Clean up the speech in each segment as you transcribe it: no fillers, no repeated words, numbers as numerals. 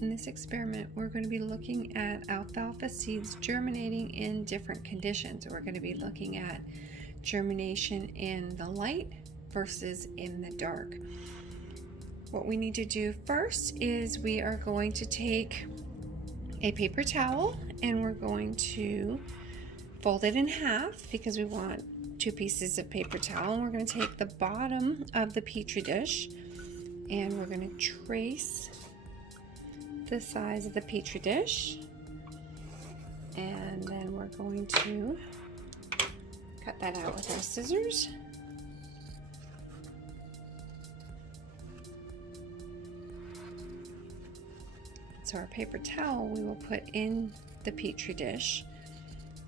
In this experiment, we're going to be looking at alfalfa seeds germinating in different conditions. We're going to be looking at germination in the light versus in the dark. What we need to do first is we are going to take a paper towel and we're going to fold it in half because we want 2 pieces of paper towel. And we're going to take the bottom of the petri dish and we're going to trace the size of the petri dish, and then we're going to cut that out with our scissors. So our paper towel we will put in the petri dish,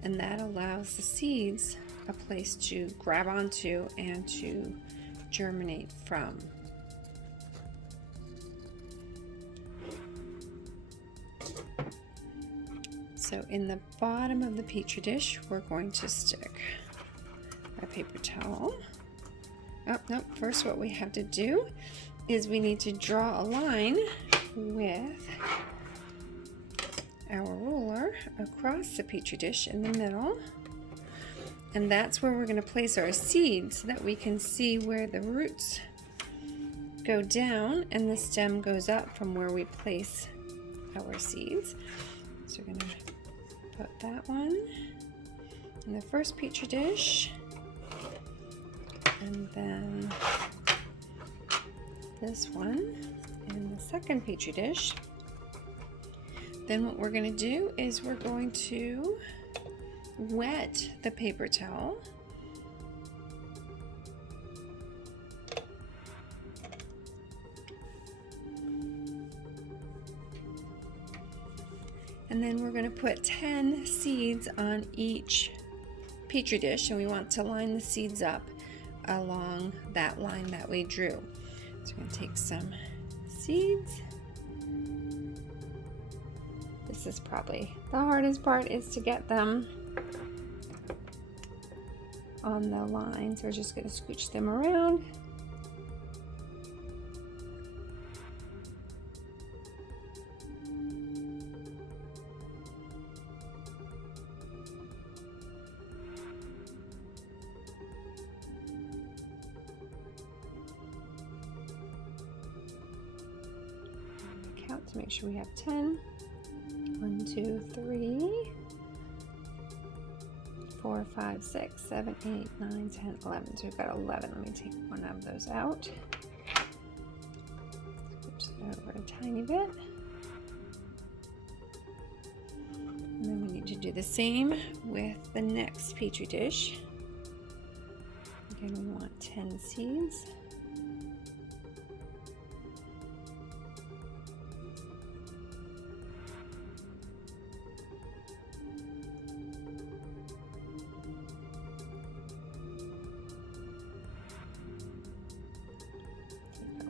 and that allows the seeds a place to grab onto and to germinate from. So in the bottom of the petri dish, we're going to stick a paper towel. Oh, no, first what we have to do is we need to draw a line with our ruler across the petri dish in the middle. And that's where we're going to place our seeds so that we can see where the roots go down and the stem goes up from where we place our seeds. So we're going to put that one in the first petri dish, and then this one in the second petri dish. Then what we're going to do is we're going to wet the paper towel. And then we're going to put 10 seeds on each petri dish, and we want to line the seeds up along that line that we drew. So we're going to take some seeds. This is probably the hardest part, is to get them on the line. So we're just going to scooch them around. Count to make sure we have 10. 1, 2, 3, 4, 5, 6, 7, 8, 9, 10, 11. So we've got 11. Let me take one of those out. Switch that over a tiny bit. And then we need to do the same with the next petri dish. Again, we want 10 seeds.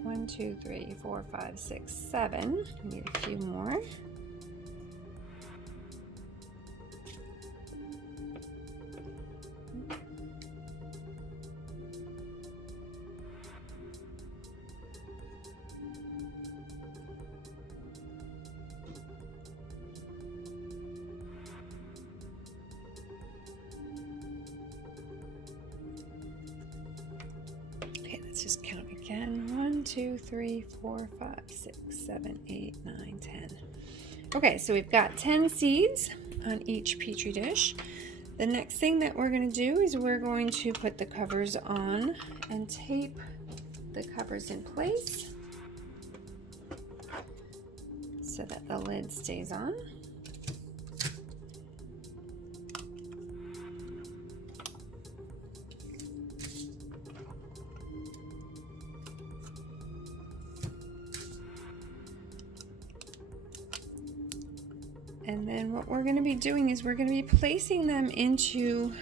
One, 2, 3, 4, 5, 6, 7. We need a few more. Okay, let's just count again. 1, 2, 3, 4, 5, 6, 7, 8, 9, 10. Okay, so we've got 10 seeds on each petri dish. The next thing that we're going to do is we're going to put the covers on and tape the covers in place so that the lid stays on. And then what we're going to be doing is we're going to be placing them into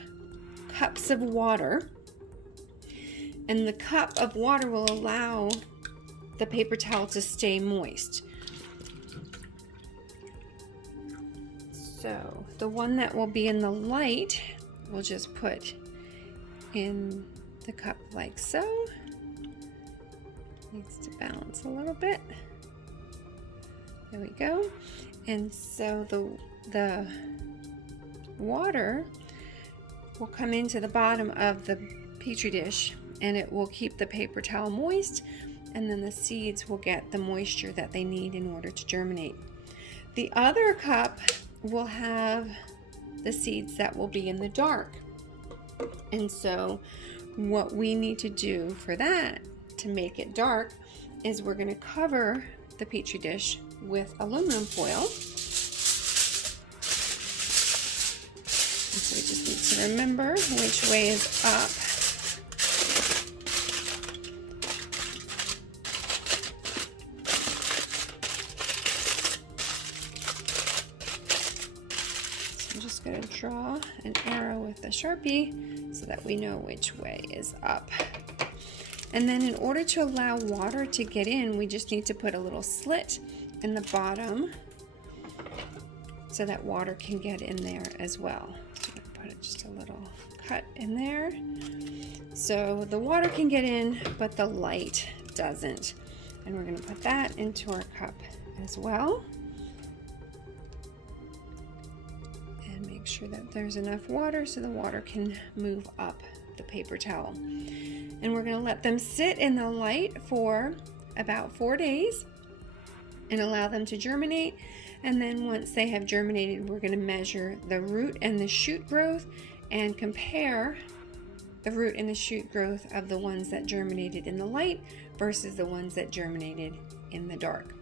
cups of water. And the cup of water will allow the paper towel to stay moist. So the one that will be in the light, we'll just put in the cup like so. Needs to balance a little bit. There we go. And so the water will come into the bottom of the petri dish, and it will keep the paper towel moist, and then the seeds will get the moisture that they need in order to germinate. The other cup will have the seeds that will be in the dark. And so what we need to do for that, to make it dark, is we're going to cover the petri dish with aluminum foil. And so we just need to remember which way is up. So I'm just going to draw an arrow with the Sharpie so that we know which way is up. And then in order to allow water to get in, we just need to put a little slit in the bottom so that water can get in there as well. So I'm going to put just a little cut in there so the water can get in, but the light doesn't. And we're going to put that into our cup as well. And make sure that there's enough water so the water can move up the paper towel. And we're going to let them sit in the light for about 4 days and allow them to germinate. And then once they have germinated, we're going to measure the root and the shoot growth and compare the root and the shoot growth of the ones that germinated in the light versus the ones that germinated in the dark.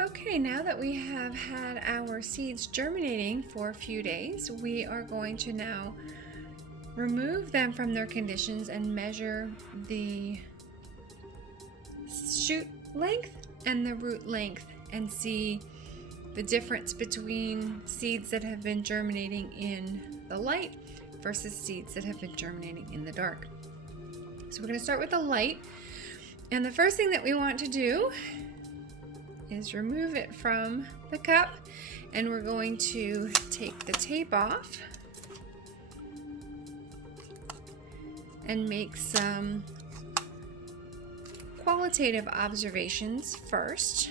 Okay, now that we have had our seeds germinating for a few days, we are going to now remove them from their conditions and measure the shoot length and the root length and see the difference between seeds that have been germinating in the light versus seeds that have been germinating in the dark. So we're going to start with the light, and the first thing that we want to do is remove it from the cup, and we're going to take the tape off and make some qualitative observations first.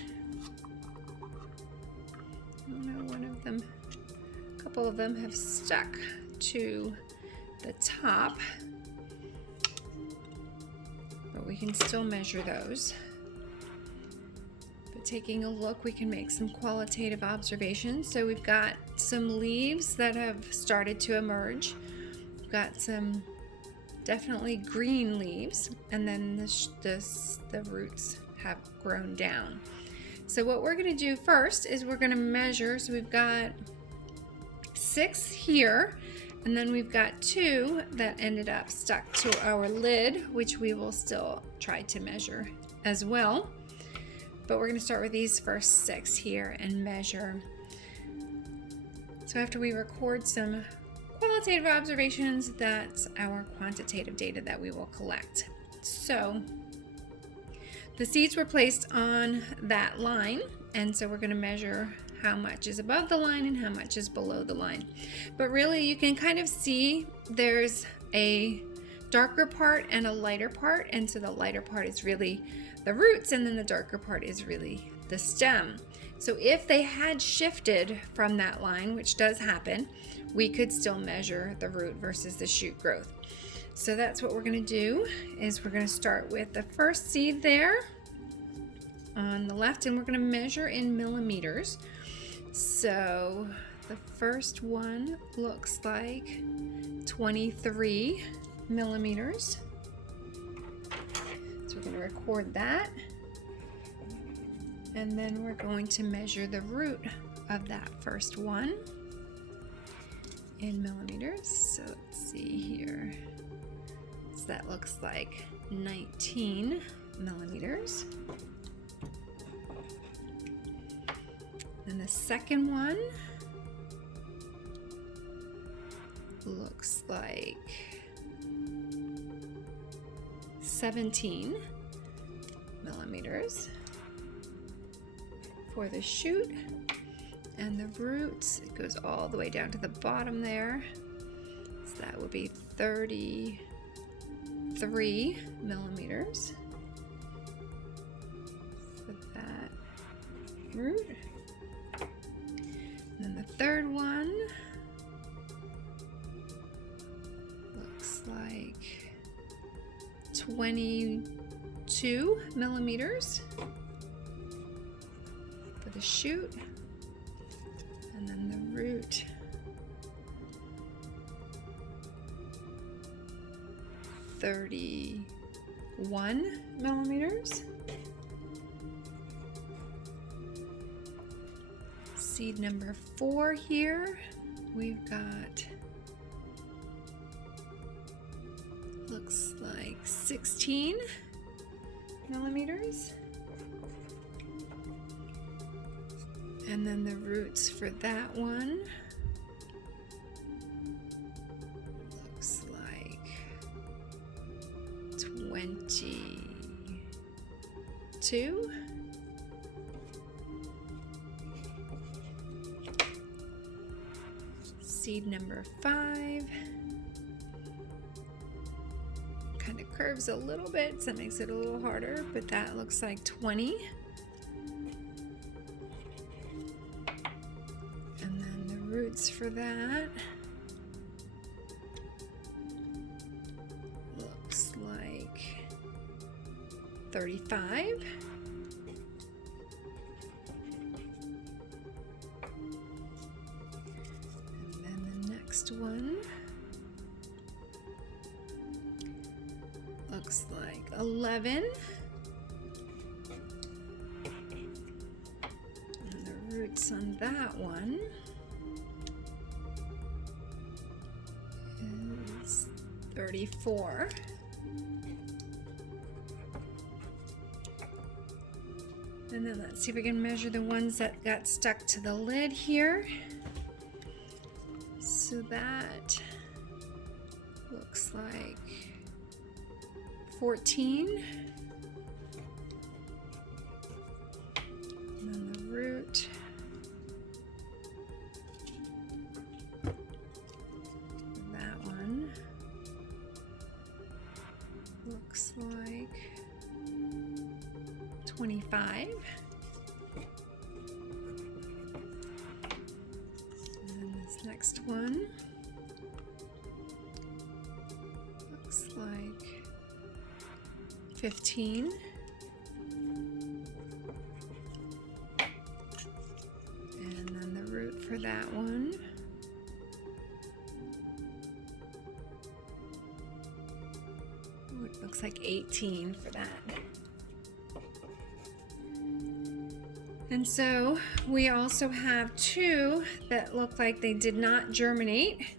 I know a couple of them have stuck to the top, but we can still measure those. Taking a look, we can make some qualitative observations. So we've got some leaves that have started to emerge. We've got some definitely green leaves, and then the roots have grown down. So what we're going to do first is we're going to measure. So we've got 6 here, and then we've got 2 that ended up stuck to our lid, which we will still try to measure as well. But we're going to start with these first 6 here and measure. So after we record some qualitative observations, that's our quantitative data that we will collect. So the seeds were placed on that line, and so we're going to measure how much is above the line and how much is below the line. But really you can kind of see there's a darker part and a lighter part, and so the lighter part is really the roots, and then the darker part is really the stem. So if they had shifted from that line, which does happen, we could still measure the root versus the shoot growth. So that's what we're going to do, is we're going to start with the first seed there on the left, and we're going to measure in millimeters. So the first one looks like 23 millimeters. We're going to record that, and then we're going to measure the root of that first one in millimeters. So let's see here. So that looks like 19 millimeters. And the second one looks like 17 millimeters. For the shoot and the roots, it goes all the way down to the bottom there. So that would be 33 millimeters for that root. And then the third one looks like 22 millimeters for the shoot, and then the root 31 millimeters. Seed number 4 here, we've got, looks like 16 millimeters. And then the roots for that one looks like 22. Seed number 5 kind of curves a little bit, so that makes it a little harder, but that looks like 20. And then the roots for that looks like 35. Next one looks like 11, and the roots on that one is 34. And then let's see if we can measure the ones that got stuck to the lid here. So that looks like 14. And then the root that one looks like 25. Next one looks like 15. And then the root for that one it looks like 18 for that. And so we also have 2 that look like they did not germinate.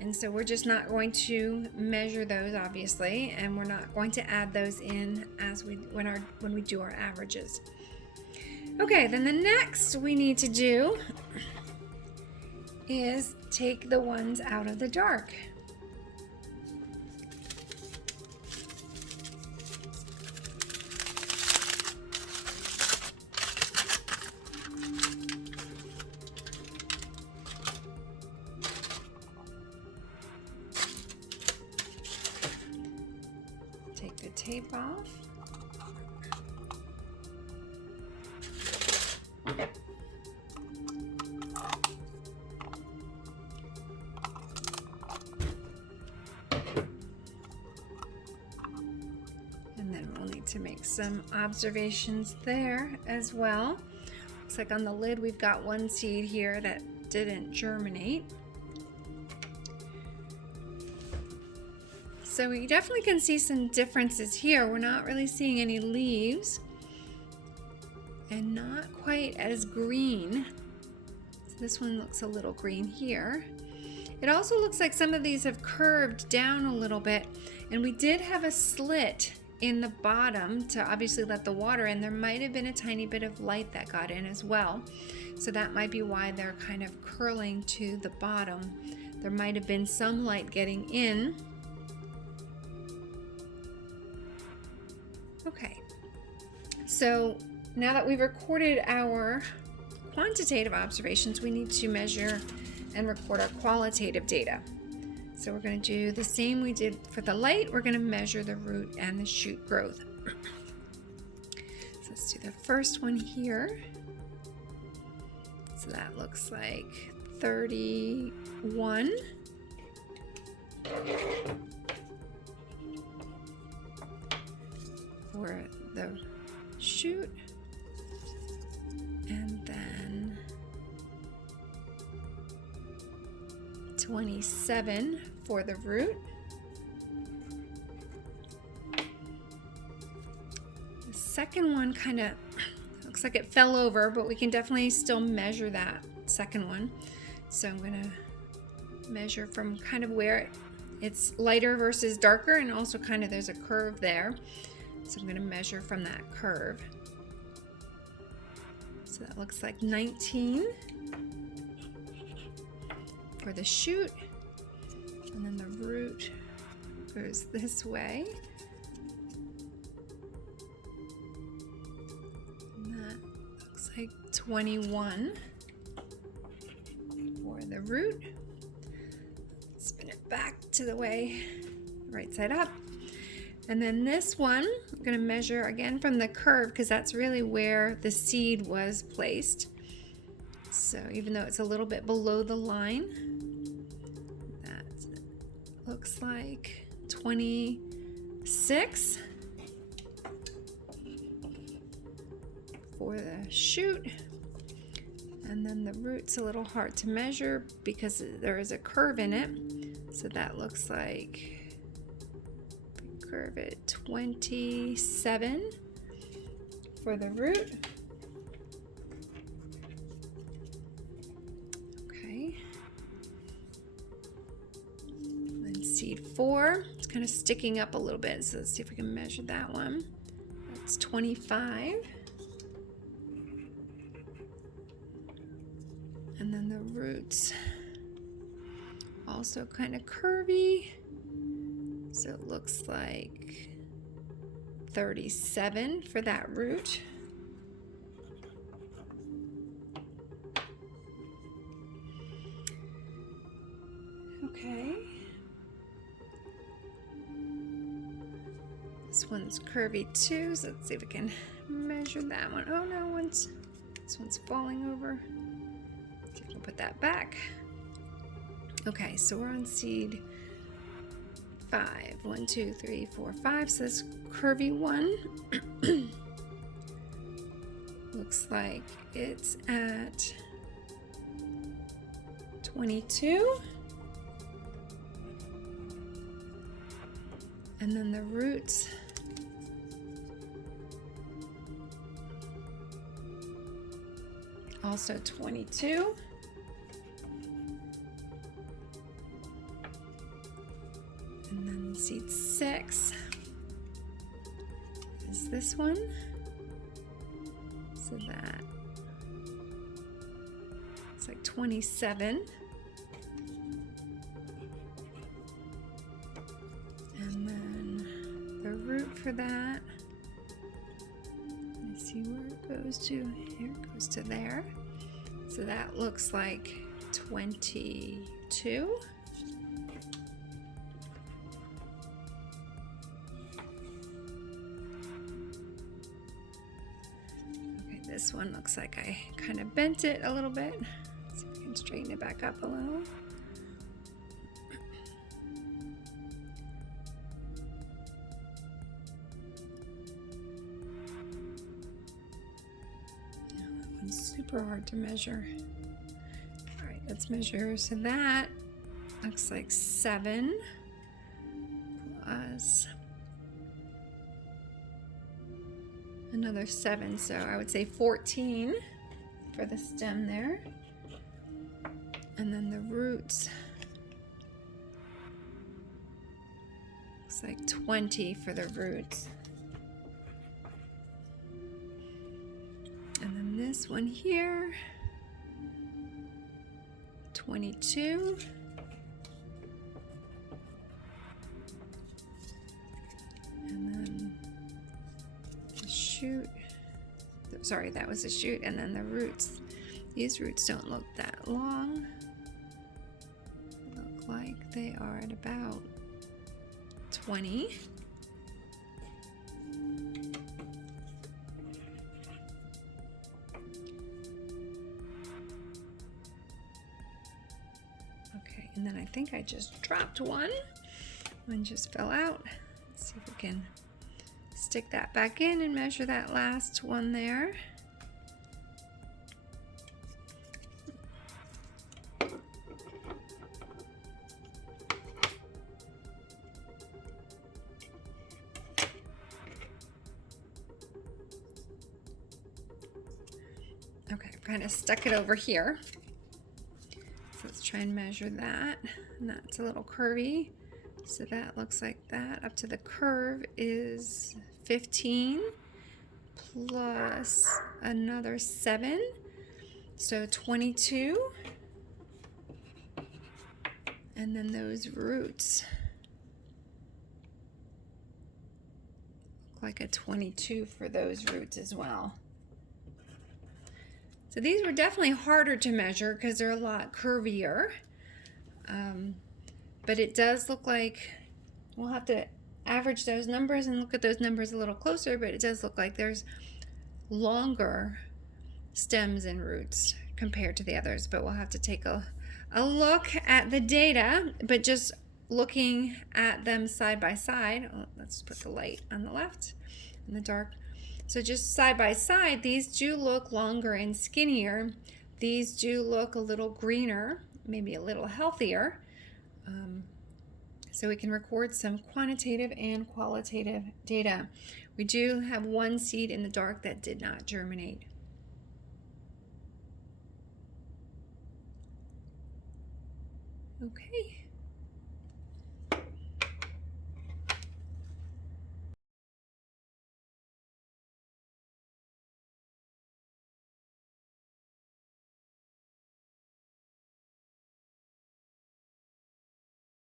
And so we're just not going to measure those, obviously, and we're not going to add those in as when we do our averages. Okay, then the next we need to do is take the ones out of the dark. Take the tape off. And then we'll need to make some observations there as well. Looks like on the lid we've got one seed here that didn't germinate. So we definitely can see some differences here. We're not really seeing any leaves and not quite as green. So this one looks a little green here. It also looks like some of these have curved down a little bit, and we did have a slit in the bottom to obviously let the water in. There might have been a tiny bit of light that got in as well. So that might be why they're kind of curling to the bottom. There might have been some light getting in. So now that we've recorded our quantitative observations, we need to measure and record our qualitative data. So we're going to do the same we did for the light. We're going to measure the root and the shoot growth. So let's do the first one here. So that looks like 31. For the shoot, and then 27 for the root. The second one kind of looks like it fell over, but we can definitely still measure that second one. So I'm going to measure from kind of where it's lighter versus darker, and also kind of there's a curve there. So I'm going to measure from that curve. So that looks like 19 for the shoot, and then the root goes this way. And that looks like 21 for the root. Spin it back to the way, right side up. And then this one, I'm going to measure again from the curve because that's really where the seed was placed. So even though it's a little bit below the line, that looks like 26 for the shoot. And then the root's a little hard to measure because there is a curve in it. So that looks like, curve it, 27 for the root. Okay. And seed 4, it's kind of sticking up a little bit, so let's see if we can measure that one. That's 25. And then the roots also kind of curvy. So it looks like 37 for that root. Okay. This one's curvy too, so let's see if we can measure that one. Oh no, this one's falling over. Let's see if we can put that back. Okay, so we're on seed 5. 1, 2, 3, 4, 5. So this curvy one looks like it's at 22. And then the roots also 22. And then seed 6 is this one. So that it's like 27. And then the root for that, let's see where it goes to. Here it goes to there. So that looks like 22. This one looks like I kind of bent it a little bit. Let's see if we can straighten it back up a little. Yeah, that one's super hard to measure. All right, let's measure. So that looks like 7 plus another 7, so I would say 14 for the stem there. And then the roots looks like 20 for the roots. And then this one here, 22. And then the shoot sorry, that was a shoot. And then the roots, these roots don't look that long. They look like they are at about 20. Okay, and then I think I just dropped one. One just fell out. Let's see if we can stick that back in and measure that last one there. Okay, I've kind of stuck it over here. So let's try and measure that. And that's a little curvy. So that looks like that. Up to the curve is 15 plus another 7. So 22. And then those roots look like a 22 for those roots as well. So these were definitely harder to measure because they're a lot curvier. But it does look like, we'll have to average those numbers and look at those numbers a little closer, but it does look like there's longer stems and roots compared to the others. But we'll have to take a look at the data, but just looking at them side by side. Oh, let's put the light on the left and the dark. So just side by side, these do look longer and skinnier. These do look a little greener, maybe a little healthier. So we can record some quantitative and qualitative data. We do have one seed in the dark that did not germinate. Okay.